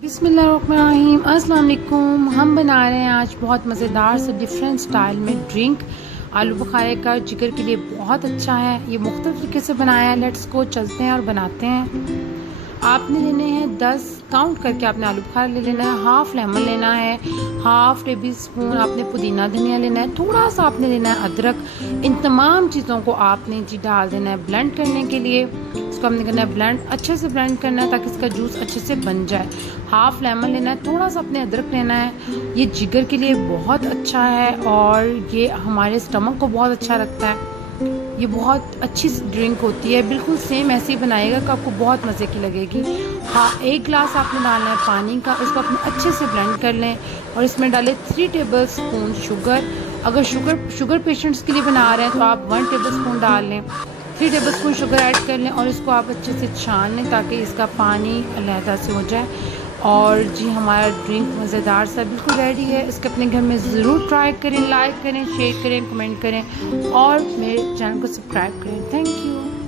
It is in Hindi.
बिस्मिल्लाहिर्रहमानिर्रहीम, अस्सलाम वालेकुम। हम बना रहे हैं आज बहुत मज़ेदार से डिफरेंट स्टाइल में ड्रिंक। आलू बुखारे का जिगर के लिए बहुत अच्छा है। ये मुख्तलिफ तरीके से बनाया है। लेट्स को चलते हैं और बनाते हैं। आपने लेने हैं 10 काउंट करके आपने आलू बुखारा ले लेना है। हाफ़ लेमन लेना है, हाफ़ टेबल स्पून आपने पुदीना धनिया लेना है, थोड़ा सा आपने लेना है अदरक। इन तमाम चीज़ों को आपने जी डाल देना है ब्लेंड करने के लिए। इसको हमने करना है ब्लेंड, अच्छे से ब्लेंड करना है ताकि इसका जूस अच्छे से बन जाए। हाफ़ लेमन लेना है, थोड़ा सा अपने अदरक लेना है। ये जिगर के लिए बहुत अच्छा है और ये हमारे स्टमक को बहुत अच्छा रखता है। ये बहुत अच्छी ड्रिंक होती है। बिल्कुल सेम ऐसे ही बनाइएगा कि आपको बहुत मज़े की लगेगी। हाँ, 1 गिलास आपने डालना है पानी का। इसको अपने अच्छे से ब्लेंड कर लें और इसमें डालें 3 टेबल स्पून शुगर। अगर शुगर पेशेंट्स के लिए बना रहे हैं तो आप 1 टेबल स्पून डाल लें। 3 टेबल स्पून शुगर ऐड कर लें और इसको आप अच्छे से छान लें ताकि इसका पानी अलहदा से हो जाए। और जी हमारा ड्रिंक मज़ेदार सा बिल्कुल रेडी है। इसके अपने घर में ज़रूर ट्राई करें, लाइक करें, शेयर करें, कमेंट करें और मेरे चैनल को सब्सक्राइब करें। Thank you.